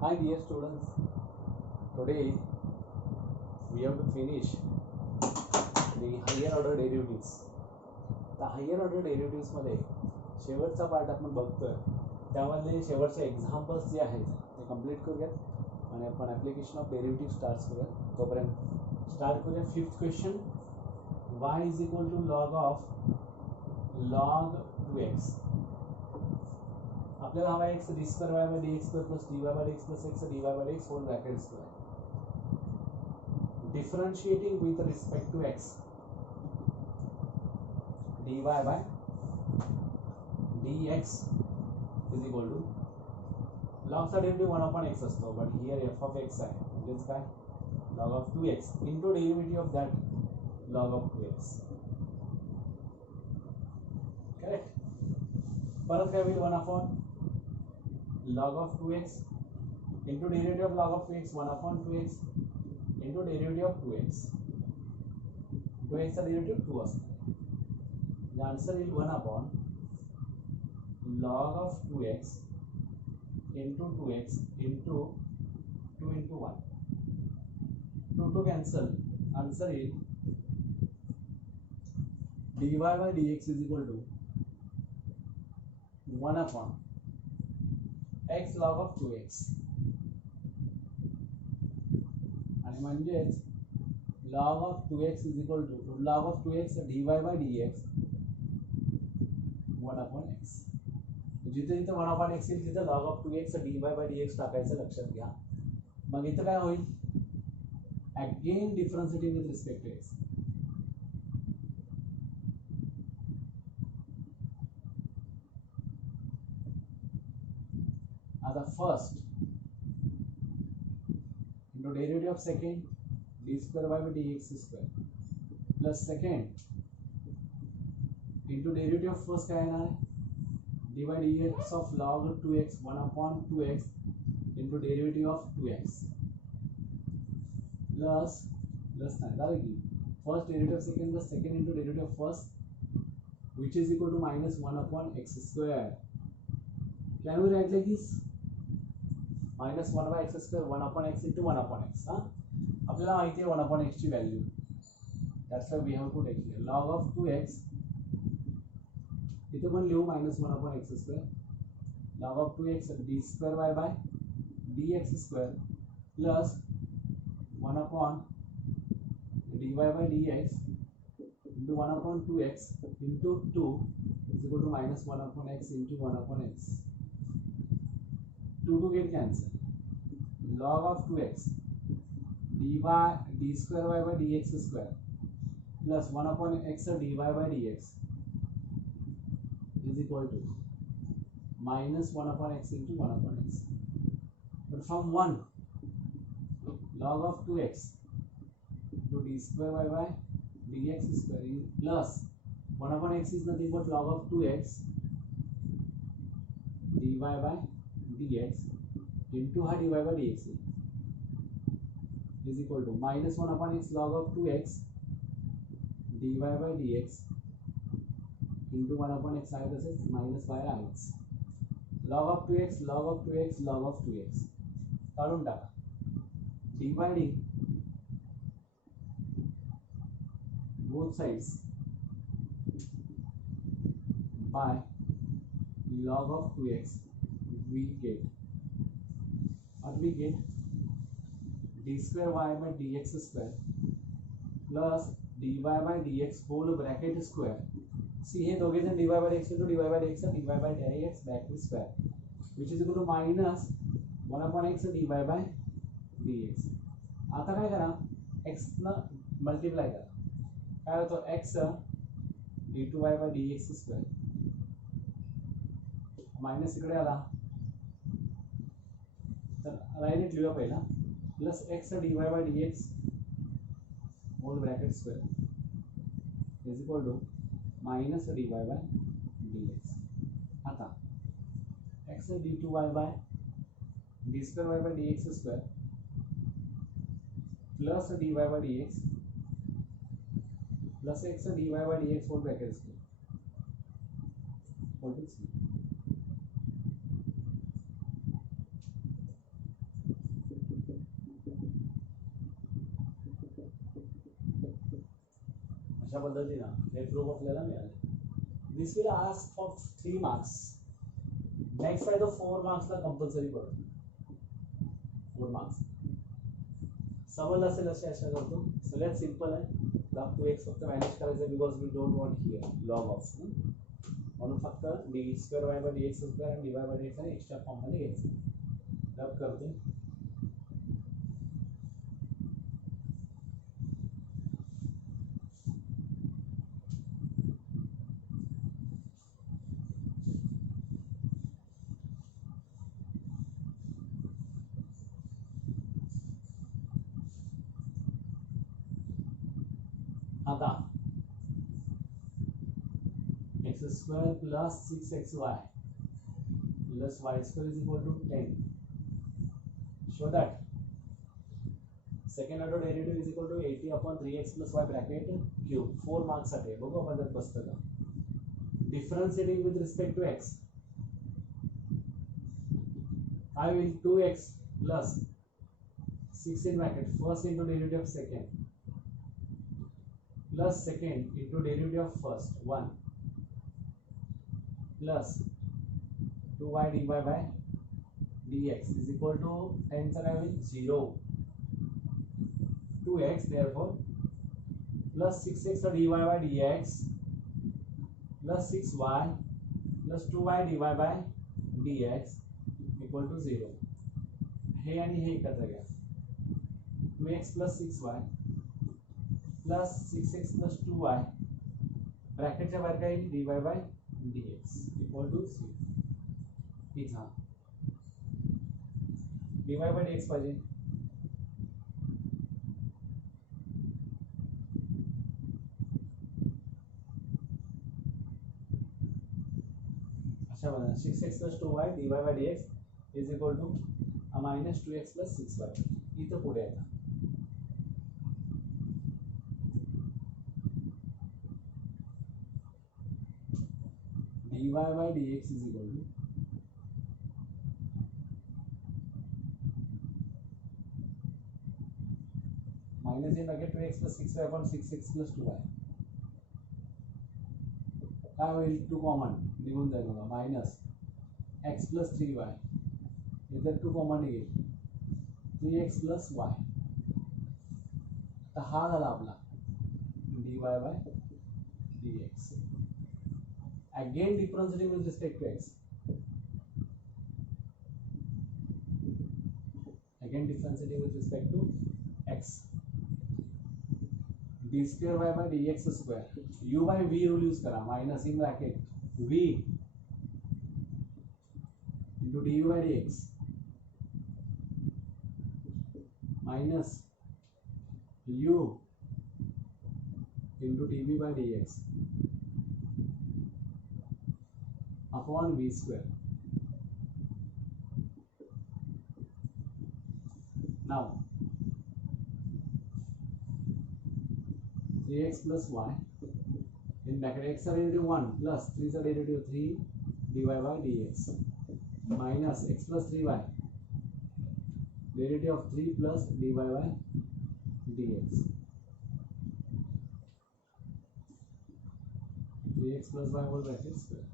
Hi dear students, today we have to finish the higher order derivatives. The higher order derivatives मध्ये शेवटचा पार्ट आपण बघतोय त्यामध्ये शेवटचे एक्झाम्पल्स जे आहेत ते कंप्लीट करूयात आणि आपण ॲप्लिकेशन ऑफ डेरिव्हेटिव्ह स्टार्ट करूयात. तोपर्यंत स्टार्ट करूया fifth question. y is equal to log of log 2x. आपल्याला हवा x d square y by d x square plus d y by d x plus x d y by d x whole bracket square. Differentiating with respect to x dy by dx is equal to log चा derivative 1 upon x असतो, but here f of x आहे म्हणजेच काय log of 2x into derivative of that log of 2x. Correct. परत काय होईल 1 upon log of 2x into derivative of log of 2x 1 upon 2x into derivative of 2x. 2x चा डेरिव्हेटिव्ह 2 असतो. The answer is 1 upon log of 2x into 2x into 2 into 1. 2 to cancel. Answer is dy by dx is equal to 1 upon x log of 2x. आणि म्हणजेच log of 2x is equal to log of 2x dy by dx 1 upon x. जिथे जिथे 1 upon x येईल तिथे log of 2x dy by dx टाकायचं लक्षात घ्या. मग इथं काय होईल again differentiating with respect to x. आता first into derivative of second d square y by dx square plus second into derivative of first काय येणार dy by dx of log 2x 1 upon 2x into derivative of 2x plus नाही झालं की first derivative of second plus second into derivative of first which is equal to minus 1 upon x square. Can we write like this? minus 1 by x square 1 upon x into 1 upon x. आपल्याला माहिती आहे 1 upon x ची value. That's why we have to take here log of 2x. इथे पण लिहू minus 1 upon x square log of 2x d square y by dx square plus 1 upon dy by dx into 1 upon 2x into 2 is equal to minus 1 upon x into 1 upon x. 2 to get cancel. Log of 2x d square y by dx square plus 1 upon x dy by dx is equal to minus 1 upon x into 1 upon x. But from 1 log of 2x to d square y by dx square is plus 1 upon x is nothing but log of 2x dy by dx into her dy by dx is equal to minus 1 upon x log of 2x dy by dx into 1 upon x आहे तसेच minus by x log of 2x log of 2x log of 2x काढून टाका. Dividing both sides by log of 2x we get d square y by dx square plus dy by dx whole bracket square. See हे दोघे जण dy by dx into dy by dx dy by dx bracket square which is equal to minus 1 upon x dy by dx. आता काय करा x न मल्टिप्लाय करा काय होतो x d2y by dx square minus इकडे आला तर राईट लिहूया पहिला plus x dy by dx whole bracket square is equal to minus dy by dx. आता x d2y by d square y by dx square plus dy by dx plus x dy by dx whole bracket square whole अशा पद्धतीनं हे proof आपल्याला मिळाले. This will ask for 3 marks. Next आहे तो 4 मार्क्सला कंपल्सरी पडतो. 4 मार्क्स समजलं असेल अशी आशा करतो. सगळ्यात सिंपल आहे. लॉग टू एक्स फक्त मॅनेज करायचं because we don't want here log of. म्हणून फक्त d square y by d x square आणि d y by d x आणि एक्स्ट्रा फॉर्ममध्ये घ्यायचं. रब करते. आता x square plus 6xy plus y square is equal to 10. Show that second order derivative is equal to 80 upon 3x plus y bracket cube. 4 marks साठी बघू आपण त्यात बसतं का. Differentiating with respect to x, I will 2x plus 6 in bracket first into derivative of second plus second into derivative of first 1 plus 2y dy by dx is equal to 10 चा काय होईल 0. 2x therefore plus 6x चा dy by dx plus 6y plus 2y dy by dx equal to 0. हे आणि हे एकत्र घ्या. 2x plus 6y plus 6x plus 2y ब्रॅकेटच्या बाहेर काय येईल dy by dx equal to 0. इथं dy by dx पाहिजे. अशा बघा 6x plus 2y dy by dx is equal to minus 2x plus 6y. इथं पुढे आता dy by dx is equal to minus in bracket 2x plus 6y upon 6x plus 2y. काय होईल 2 कॉमन निघून जाईल बघा मायनस x plus 3y. इधर 2 कॉमन निघेल 3x plus y. तर हा झाला आपला dy by dx. Again differentiating with respect to x. Again differentiating with respect to x. d square y by dx square. u by v rule use करा. minus in bracket v into du by dx minus u into dv by dx upon v square. Now 3x plus y in bracket x derivative 1 plus 3 derivative 3 dy by dx minus x plus 3y derivative of 3 plus dy by dx. 3x plus y whole bracket square.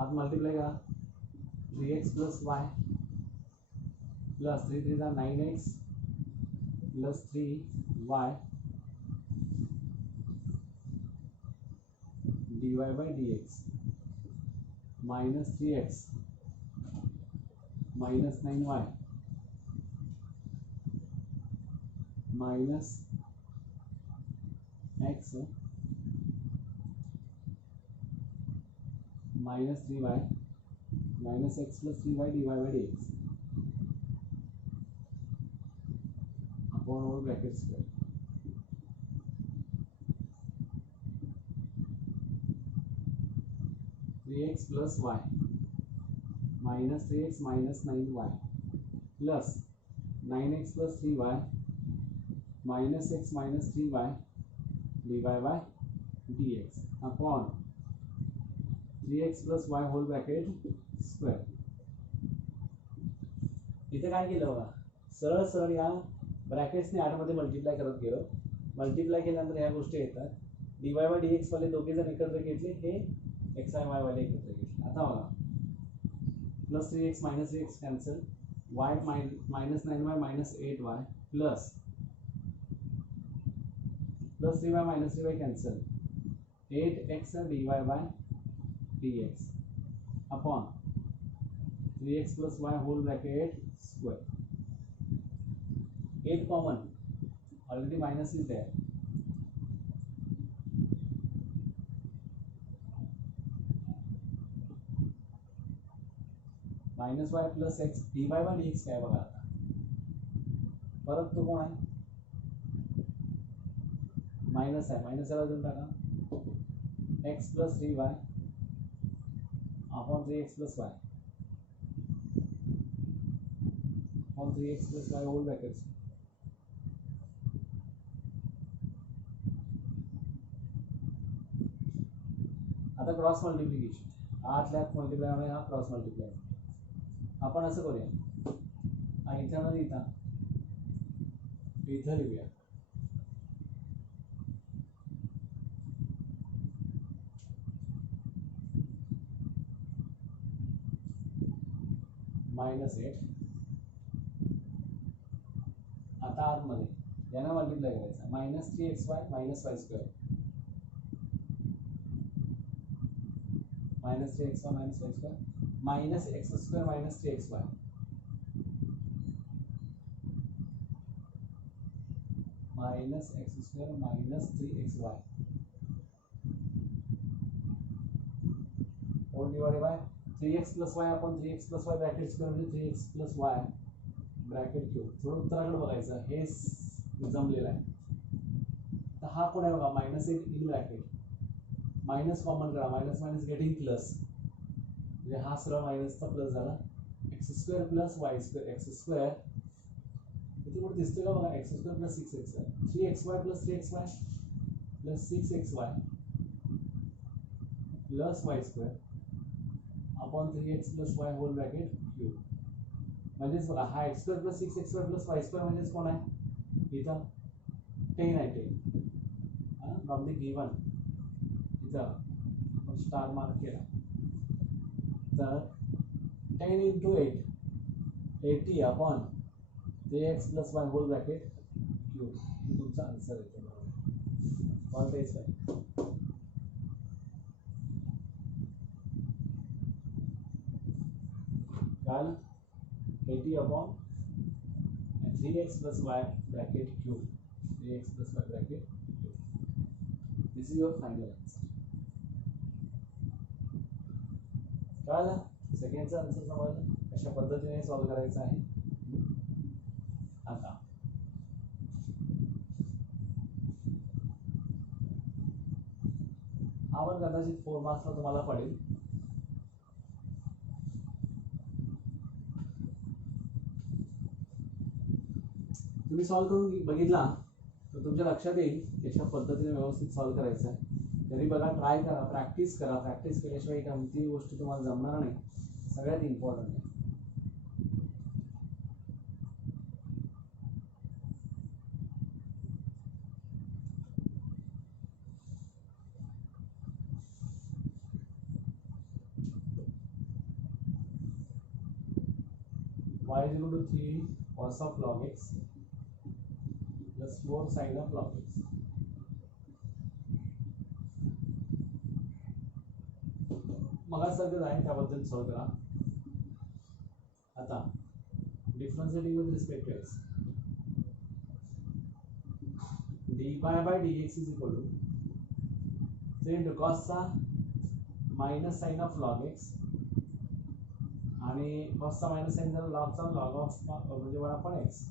आठ मल्टीप्लाई करा 3x plus y plus 3 3 are 9x plus 3y dy by dx minus 3x minus 9y minus x minus 3y minus x plus 3y dy by dx upon all bracket square. x plus y minus 3x minus 9y plus 9x plus 3y minus x minus 3y dy by dx upon 3x plus y whole bracket square. इथे काय केलं बघा, सरळ सरळ या ब्रॅकेट्सने 8 मध्ये मल्टिप्लाय करत गेलो. मल्टिप्लाय केल्यानंतर ह्या गोष्टी येतात. dy बाय dx वाले दोघे जण एकत्र घेतले, हे x आणि y वाले एकत्र घेतले. आता बघा plus 3x minus 3x cancel, y minus 9y minus 8y plus 3y minus 3y cancel, 8x dy by dx upon 3x plus y whole bracket square. 8 common, already minus is there. Minus y plus x d y by d x काय बघा आता. परत तो कोण आहे, मायनस आहे, मायनस याला देऊन टाका. X plus 3y upon 3x plus y upon 3x plus y whole bracket. आता क्रॉस मल्टिप्लिकेशन, 8 लाख मल्टिप्लाय होणे, हा क्रॉस मल्टिप्लाय. आपण असं करूया, हा इथं न लिहिता इथं लिहूया. -8 आता आतमध्ये यानं मल्टिप्लाय करायचा. -3xy minus y square, -3xy minus y square minus x square minus 3xy minus x square minus 3xy whole divided by 3x plus y upon 3x plus y bracket square म्हणजे 3x plus y bracket cube. थोडं उत्तराकडे बघायचं, हे जमलेलं आहे. तर हा कोण आहे बघा, -8 इन ब्रॅकेट, मायनस कॉमन करा, मायनस मायनस गेटिंग प्लस, म्हणजे हा सरळ मायनसचा प्लस झाला. X square plus y square, x square इथे कुठे दिसते का बघा, x square plus 6xy, 3xy plus 3xy plus 6xy plus y square upon 3x plus y whole bracket cube. म्हणजेच बघा, हा x square plus 6xy plus y square म्हणजेच कोण आहे, इथं 10 आहे. 10 फ्रॉम द गिवन, इथं आपण स्टार मार्क केला. तर 10 इंटू 8 80 upon 3x plus y whole bracket cube. तुमचा आन्सर येतो बरोबर. ऑल तेच आहे. काल 80 upon 3x plus y bracket cube, 3x plus y bracket cube. This is your final answer. कळलं? सेकंडचा आन्सर समजलं कशा पद्धतीने सॉल्व करायचं आहे. आता हा पण कदाचित 4 मार्क्सला तुम्हाला पडेल. तुम्ही सॉल्व करून बघितला तर तुमच्या लक्षात येईल कशा पद्धतीने व्यवस्थित सॉल्व करायचं आहे. तरी बघा, ट्राय करा, प्रॅक्टिस करा. प्रॅक्टिस केल्याशिवाय कोणतीही गोष्ट तुम्हाला जमणार नाही. सगळ्यात इम्पॉर्टंट आहे. y is equal to 3 cos of log x plus 4 sin of log x. मगासारखंच आहे, त्याबद्दल सॉल्व करा. आता differentiating with respect to x, dy by dx is equal to 3 into cos चा minus sine of log x आणि cos चा minus sine झाला log चा log ऑफ म्हणजे 1 upon x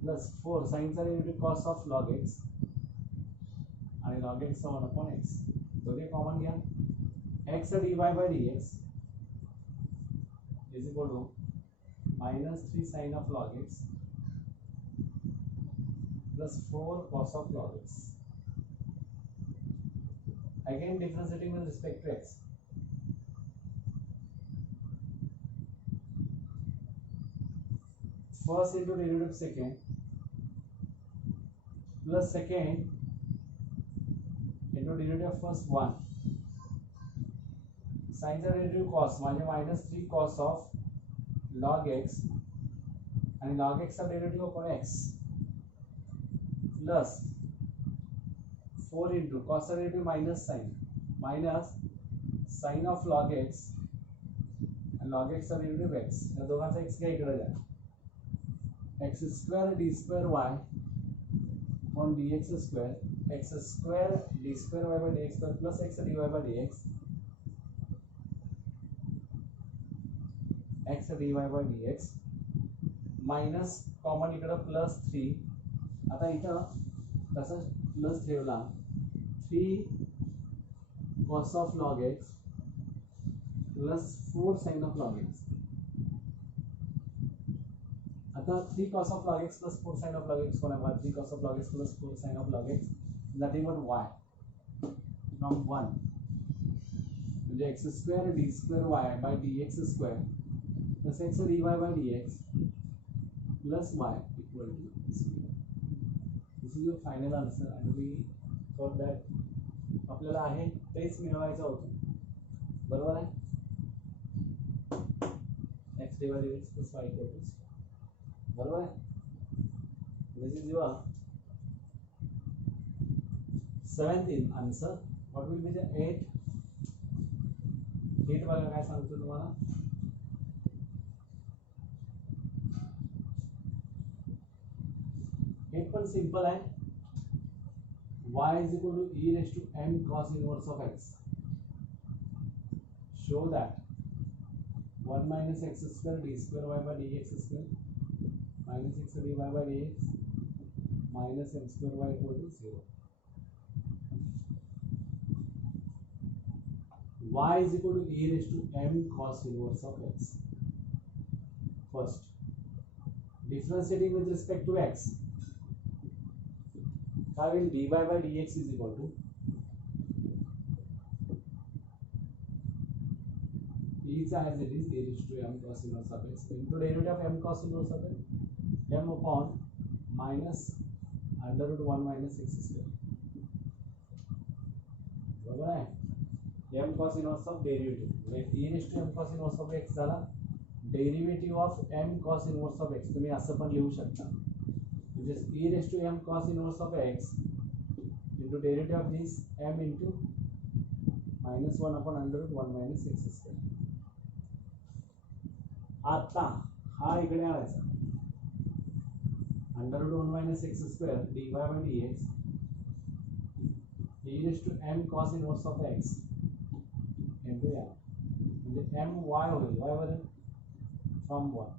प्लस 4 sin चा derivative cos of log x आणि log x चा 1 upon x. दोन्ही कॉमन घ्या. x चा dy by dx is equal to -3 sin of log x plus 4 cos of log x. Again differentiating with respect to x. first into derivative of second plus second into derivative of first 1 sin चा derivative cos म्हणजे -3 cos of log x आणि log x चा derivative कोण x plus 4 into cos चा derivative minus sin of log x and log x चा derivative x या दोघांचा x घ्या इकडे द्या x square d square y on dx square x square d square y by dx square plus x dy by dx x dy by dx minus common इकडे प्लस 3 आता इथं तसंच प्लस ठेवला 3 cos of log x plus 4 sin of log x आता 3 cos of log x plus 4 sin of log x कोण आहे 3 cos of log x plus 4 sin of log x nothing but y from 1 म्हणजे x square d square y by dx square plus x dy by dx plus y equal to 0. This is your final answer and we thought that आपल्याला आहे तेच मिळवायचं होतं बरोबर आहे x dy by dx plus y equal to 0 बरोबर आहे this is your 17th answer what will be the 8 बघा काय सांगतो तुम्हाला 8 पण सिंपल आहे y is equal to e raised to m cos inverse of x show that 1 minus x square d square y by dx square minus x dy by dx minus m square y equal to 0 y is equal to e raised to m cos inverse of x first differentiating with respect to x I will dy by dx is equal to e is as it is e raised to m cos inverse of x into derivative of m cos inverse of x m upon minus under root 1 minus x square बरोबर आहे m cos inverse of derivative e raised to m cos inverse of x झाला derivative of m cos inverse of x तुम्ही असं पण लिहू शकता which is e raised to m cos inverse of x into derivative of this m into minus 1 upon under root 1 minus x square आता हा इकडे आणायचा under root 1 minus x square dy by dx e raised to m cos inverse of x into m म्हणजे m y होईल y वर from 1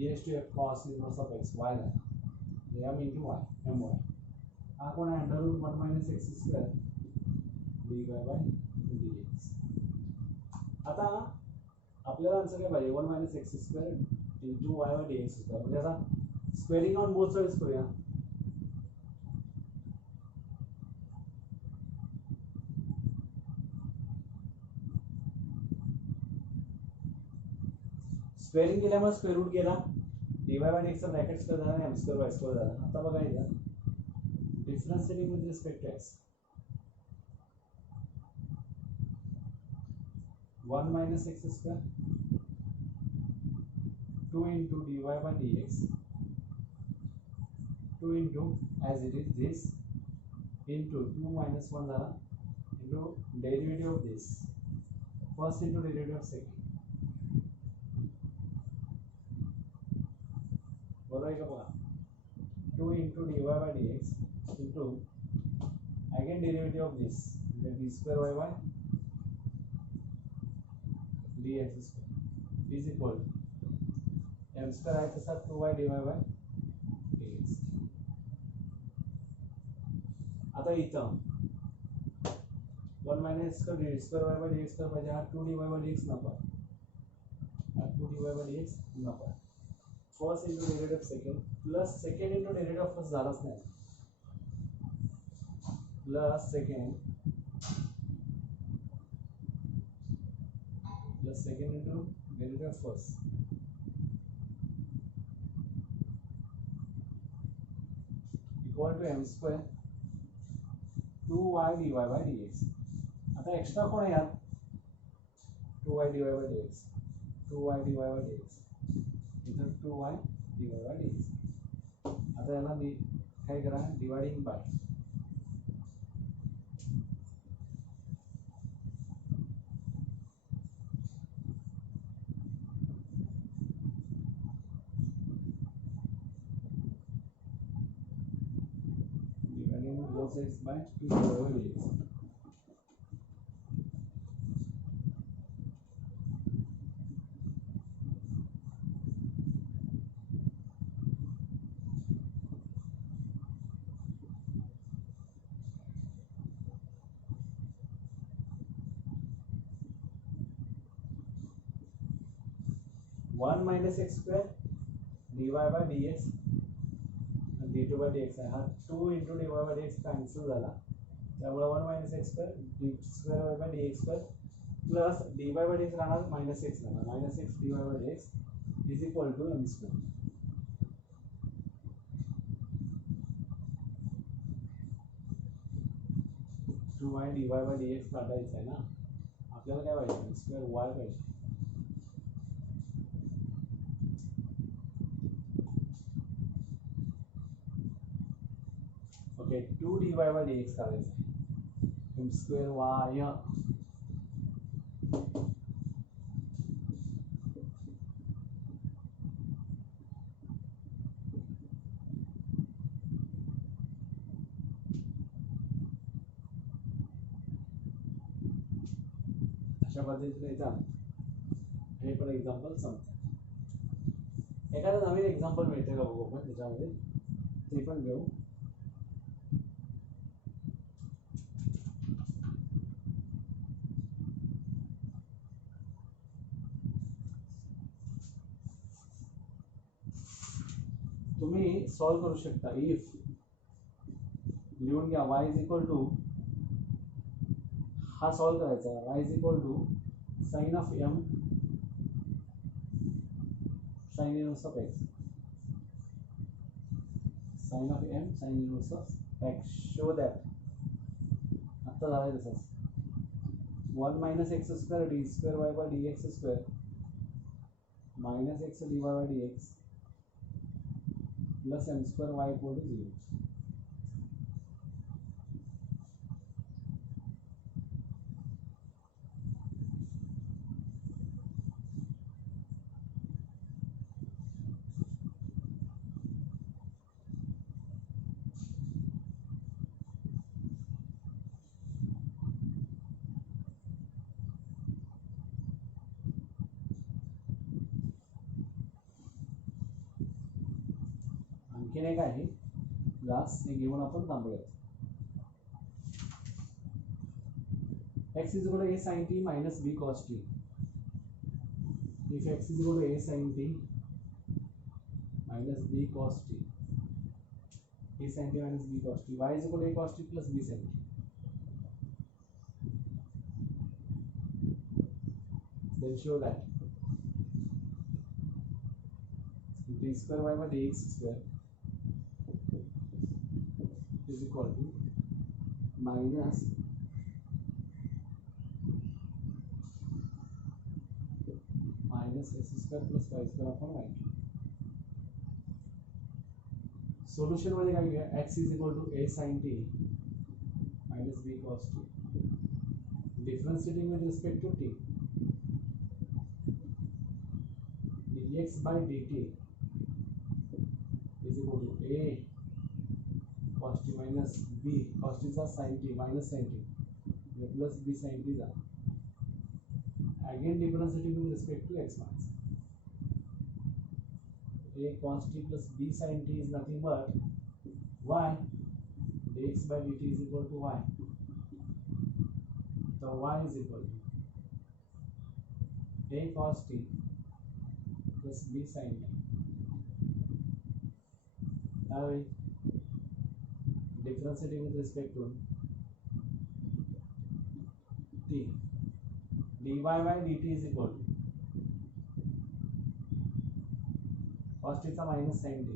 e raised to f cos inverse of x y La m into y my हा कोण आहे under root 1 minus x square dy by dx आता आपल्याला आन्सर काय पाहिजे 1 minus x square into y by dx square म्हणजे आता स्क्वेअरिंग ऑन बोथ साइड्स करूया स्क्वेअरिंग केल्यामुळे स्क्वेअर रूट गेला dy by dx चा ब्रॅकेट स्क्वेअर झाला आणि m स्क्वेअर y स्क्वेअर झाला आता बघा इथं differentiating with respect to x 1 minus x square 2 into dy by dx 2 into as it is this into 2 minus 1 झाला into derivative of this first into derivative of second बरोबर आहे का बघा 2 into dy by dx into again derivative of this d square y dx square is equal to m square आहे तसा 2y dy by dx आता इथं 1 minus d square y by dx square पाहिजे हा 2 dy by dx नको हा 2 dy by dx नको first into derivative second plus second into derivative of first झालाच नाही plus second into derivative of first equal to m square 2y dy by dx. आता extra कोण आहे यात 2y dy by dx 2y dy by dx इथं 2y dy by dx. आता याला काय करा dividing by both sides by 2 over dx. One minus x square dy by dx and d2 by dx आहे. हा 2 into dy by dx cancel झाला, त्यामुळे 1 minus x square d square by dx square plus dy by dx राहणार minus x राहणार minus x dy by dx is equal to m square. Two y dy by dx काढायचं आहे ना, आपल्याला काय पाहिजे m square y पाहिजे. ओके 2 dy by dx करायचं आहे m square y अशा पद्धतीने येतात. हे पण एक्झाम्पल सांगतात. एखादं नवीन एक्झाम्पल मिळते का बघू आपण त्याच्यामध्ये, ते पण घेऊ. तुम्ही सॉल्व करू शकता. इफ लिहून घ्या y इज इक्वल टू, हा सॉल्व करायचा आहे, y is equal to sine of m sine inverse of x, sine of m sine inverse of x. Show that आता झालाय तसंच 1 minus x square d square y by dx square minus x dy by dx plus m square y equal to 0. आणखीन एक आहे क्लास, हे घेऊन आपण थांबूयात. x is equal to a sin t minus b cos t. If x is equal to a sin t minus b cos t, a sin t minus b cos t, y is equal to a cos t plus b sin t. Then show that d square y by dx square is equal to minus x square plus y square upon y. Solution मध्ये काय घ्या, x is equal to a sin t minus b cos t, differentiating with respect to t, dx by dt is equal to a cos t minus b cos t चा sin t minus sin t plus b sin t चा, again differentiating with respect to x minus a cos t plus b sin t is nothing but y dx by dt is equal to y. So y is equal to a cos t plus b sin t. Now differentiating with respect to t, dy by dt is equal to cos t चा minus sin t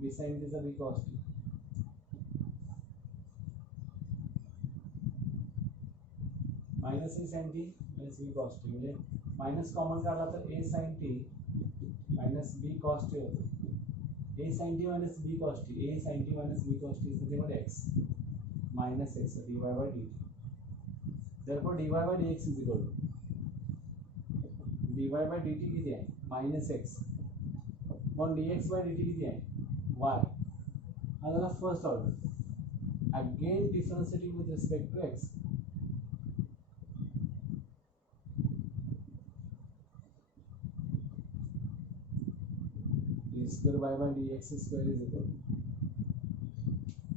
b sine टीचा b cos t minus a sine t minus b cos t म्हणजे minus common काढला तर a sine t minus b cos t होतं a sine t minus b cos t a sine t minus b cos t is nothing but x minus x d y by d t therefore dy by dx is equal to dy by dt किती आहे minus x मग dx by dt किती आहे y हा झाला first order again differentiating with respect to x d square y by dx square is equal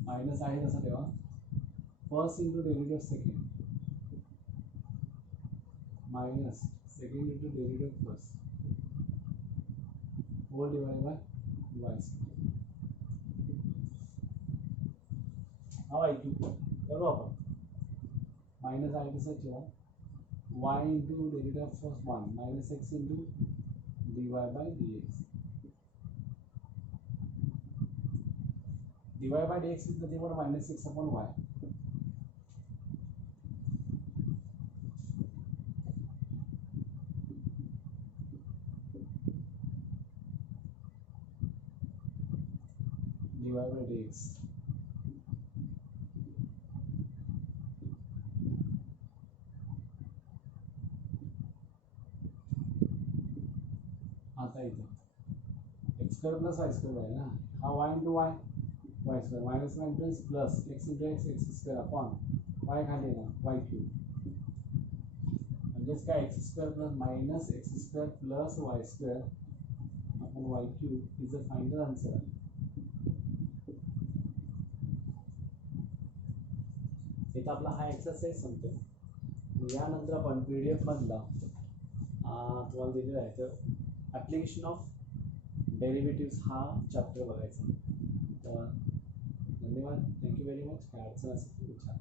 minus आहे तसा ठेवा first into derivative second minus second into derivative first whole divide by y square हा y cube करू आपण minus आहे तसं ठेवा y into derivative first 1 minus x into dy by dx dy by dx is nothing but minus 6 upon y. dy by dx. आता इथं x square plus y square आहे ना हा y into y y square minus 9 plus x into x square upon y खाली ना y cube म्हणजेच काय x square plus minus x square plus y square upon y cube is the final answer. इथं आपला हा एक्सरसाइज संपतो यानंतर आपण PDF मधला तुम्हाला दिलेला आहे तर ॲप्लिकेशन ऑफ डेरिव्हेटिव्स हा चॅप्टर बघायचा तर धन्यवाद थँक्यू व्हेरी मच काय अडचण असेल तर विचारा